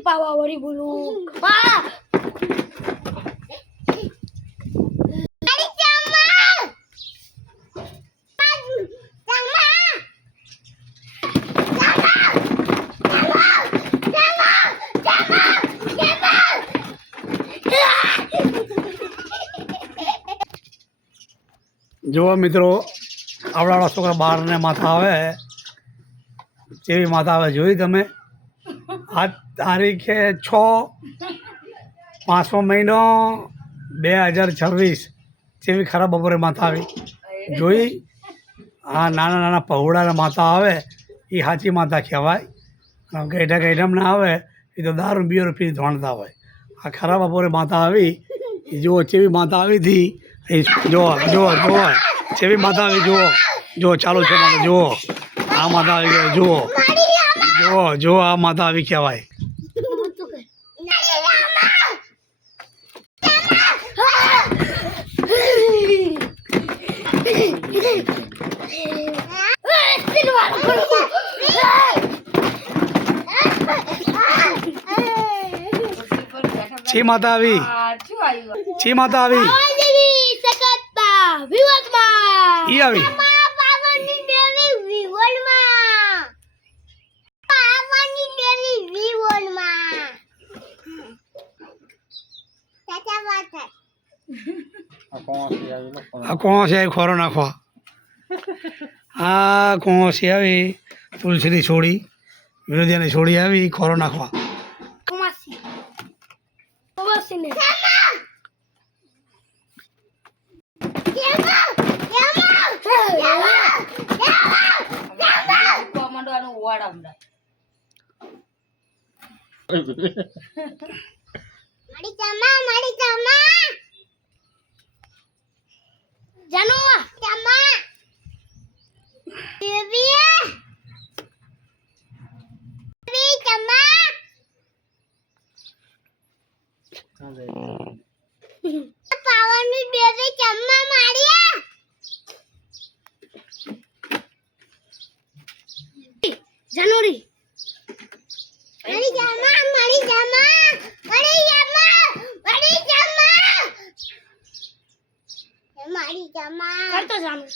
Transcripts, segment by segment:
પાવા વળી બોલું જો મિત્રો આવડા છોકરા 12 ને માથા આવે જેવી માથા આવે જોઈ તમે આ તારીખે 6/5 મહિનો 2026 જેવી ખરાબ બપોરે માથા આવી જોઈ આ નાના નાના પહોળાના માથા આવે એ સાચી માથા કહેવાય ગઈઢા ગઈઢામ ના આવે એ તો દારૂ બિયર પી ધોણતા હોય આ ખરાબ બપોરે માથા આવી જુઓ જેવી માથા આવી હતી એ જુઓ જુઓ જુઓ જેવી માથા આવી જુઓ જુઓ ચાલુ છે માથા જુઓ આ માથા આવી ગયો જુઓ જુઓ જુઓ આ માથા આવી કહેવાય છી માતા આવી છી માતા આવી ઈ આવી આ કોણ છે ખોરો નાખવા આ કોણ છે આવી તુલસીની છોડી વિરોધિયાની છોડી આવી ખોરો નાખવા જાનુરી કરતો જાનું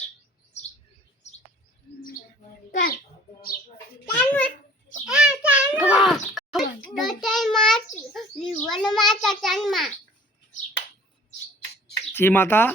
છી માતા